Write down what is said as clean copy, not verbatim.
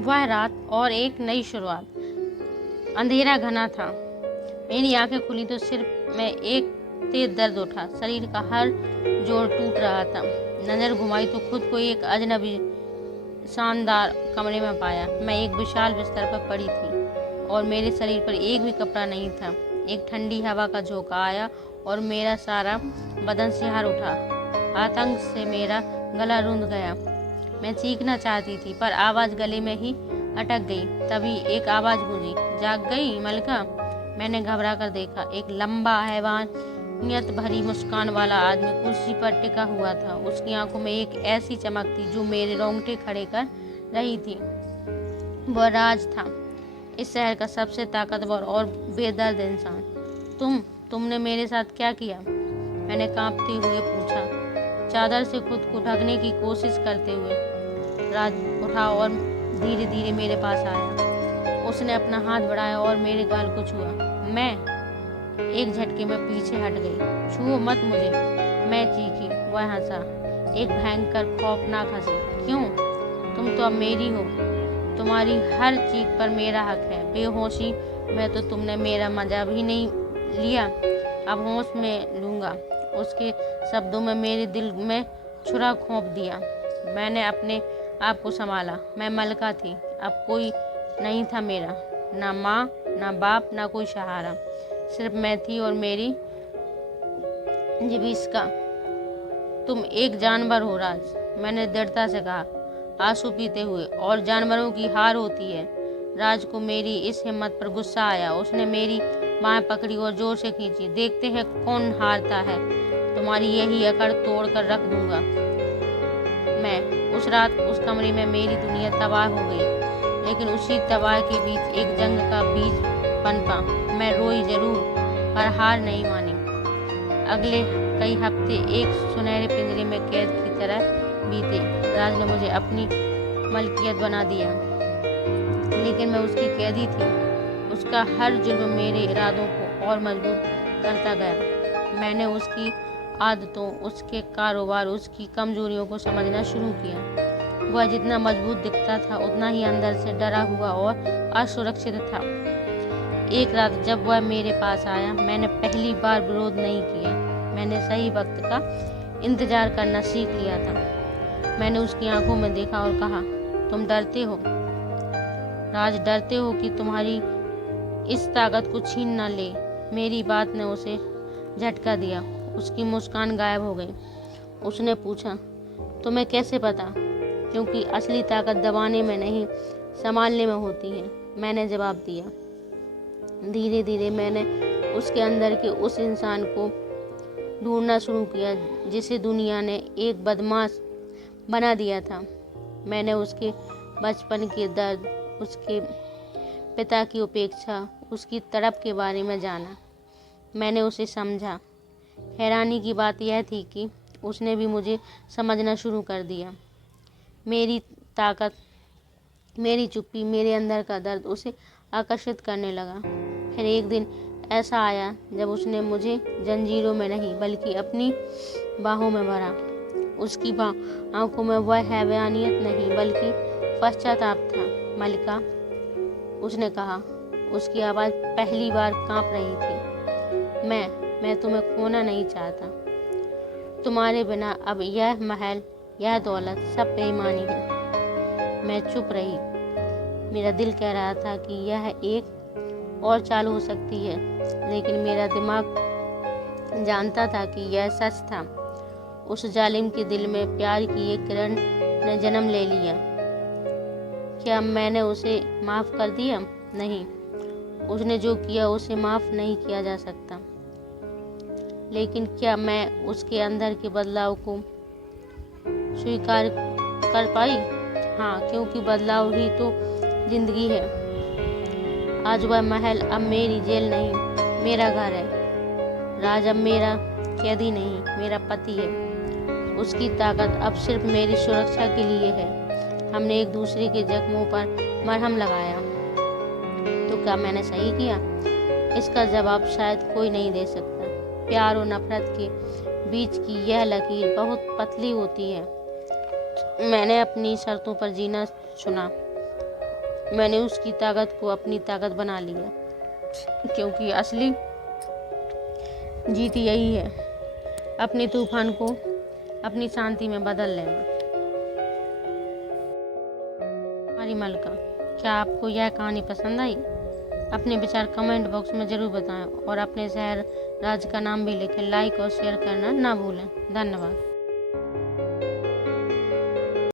वह रात और एक नई शुरुआत। अंधेरा घना था। मेरी आंखें खुली तो सिर में एक तेज दर्द उठा। शरीर का हर जोड़ टूट रहा था। नजर घुमाई तो खुद को एक अजनबी शानदार कमरे में पाया। मैं एक विशाल बिस्तर पर पड़ी थी और मेरे शरीर पर एक भी कपड़ा नहीं था। एक ठंडी हवा का झोंका आया और मेरा सारा बदन सिहर उठा। आतंक से मेरा गला रुंध गया। मैं चीखना चाहती थी पर आवाज़ गले में ही अटक गई। तभी एक आवाज़ गूंजी, जाग गई मलका? मैंने घबरा कर देखा। एक लंबा हैवानियत भरी मुस्कान वाला आदमी कुर्सी पर टिका हुआ था। उसकी आंखों में एक ऐसी चमक थी जो मेरे रोंगटे खड़े कर रही थी। वह राज था, इस शहर का सबसे ताकतवर और बेदर्द इंसान। तुमने मेरे साथ क्या किया? मैंने कांपते हुए पूछा, चादर से खुद को ढकने की कोशिश करते हुए। राज उठा और धीरे धीरे मेरे पास आया। उसने अपना हाथ बढ़ाया और मेरे गाल को छुआ। मैं एक झटके में पीछे हट गई। छुओ मत मुझे, मैं चीखी। वह हंसा, एक भयंकर खौफनाक हंसी। क्यों? तुम तो अब मेरी हो। तुम्हारी हर चीख पर मेरा हक है। बेहोशी में तो तुमने मेरा मजा भी नहीं लिया, अब होश में लूंगा। उसके शब्दों में मेरे दिल में छुरा घोंप दिया। मैंने अपने आप को संभाला। मैं मलका थी, अब कोई नहीं था मेरा। ना माँ, ना बाप, ना कोई सहारा। सिर्फ मैं थी और मेरी जीविका। तुम एक जानवर हो राज, मैंने दृढ़ता से कहा, आंसू पीते हुए। और जानवरों की हार होती है। राज को मेरी इस हिम्मत पर गुस्सा आया। उसने मेरी बाहें पकड़ी और जोर से खींची। देखते हैं कौन हारता है। तुम्हारी यही अकड़ तोड़ कर रख दूंगा मैं। उस रात उस कमरे में मेरी दुनिया तबाह हो गई, लेकिन उसी तबाह के बीच एक जंग का बीज पनपा। मैं रोई जरूर पर हार नहीं मानी। अगले कई हफ्ते एक सुनहरे पिंजरे में कैद की तरह बीते। राज ने मुझे अपनी मलकियत बना दिया, लेकिन मैं उसकी कैदी थी। उसका हर जुल्म मेरे इरादों को और मजबूत करता गया। मैंने उसकी आदतों, उसके कारोबार, उसकी कमजोरियों को समझना शुरू किया। वह जितना मजबूत दिखता था उतना ही अंदर से डरा हुआ और असुरक्षित था। एक रात जब वह मेरे पास आया, मैंने पहली बार विरोध नहीं किया। मैंने सही वक्त का इंतजार करना सीख लिया था। मैंने उसकी आंखों में देखा और कहा, तुम डरते हो राज, डरते हो कि तुम्हारी इस ताकत को छीन न ले। मेरी बात ने उसे झटका दिया। उसकी मुस्कान गायब हो गई। उसने पूछा, तुम्हें कैसे पता? क्योंकि असली ताकत दबाने में नहीं, संभालने में होती है, मैंने जवाब दिया। धीरे धीरे मैंने उसके अंदर के उस इंसान को ढूंढना शुरू किया जिसे दुनिया ने एक बदमाश बना दिया था। मैंने उसके बचपन के दर्द, उसके पिता की उपेक्षा, उसकी तड़प के बारे में जाना। मैंने उसे समझा। हैरानी की बात यह थी कि उसने भी मुझे समझना शुरू कर दिया। मेरी ताकत, मेरी चुप्पी, मेरे अंदर का दर्द उसे आकर्षित करने लगा। फिर एक दिन ऐसा आया जब उसने मुझे जंजीरों में नहीं बल्कि अपनी बाहों में भरा। उसकी आंखों में वह हैवानियत नहीं बल्कि पश्चाताप था। मलिका, उसने कहा। उसकी आवाज़ पहली बार कांप रही थी। मैं तुम्हें खोना नहीं चाहता। तुम्हारे बिना अब यह महल, यह दौलत सब बेईमानी है। मैं चुप रही। मेरा दिल कह रहा था कि यह एक और चाल हो सकती है, लेकिन मेरा दिमाग जानता था कि यह सच था। उस जालिम के दिल में प्यार की एक किरण ने जन्म ले लिया। क्या मैंने उसे माफ़ कर दिया? नहीं, उसने जो किया उसे माफ़ नहीं किया जा सकता। लेकिन क्या मैं उसके अंदर के बदलाव को स्वीकार कर पाई? हाँ, क्योंकि बदलाव ही तो जिंदगी है। आज वह महल अब मेरी जेल नहीं, मेरा घर है। राज अब मेरा कैदी नहीं, मेरा पति है। उसकी ताकत अब सिर्फ मेरी सुरक्षा के लिए है। हमने एक दूसरे के जख्मों पर मरहम लगाया। तो क्या मैंने सही किया? इसका जवाब शायद कोई नहीं दे सकता। प्यार और नफरत के बीच की यह लकीर बहुत पतली होती है। मैंने अपनी शर्तों पर जीना चुना। मैंने उसकी ताकत को अपनी ताकत बना लिया, क्योंकि असली जीत यही है, अपने तूफान को अपनी शांति में बदल लेना। हमारी मलका, क्या आपको यह कहानी पसंद आई? अपने विचार कमेंट बॉक्स में ज़रूर बताएं और अपने शहर राज्य का नाम भी लिखें। लाइक और शेयर करना ना भूलें। धन्यवाद।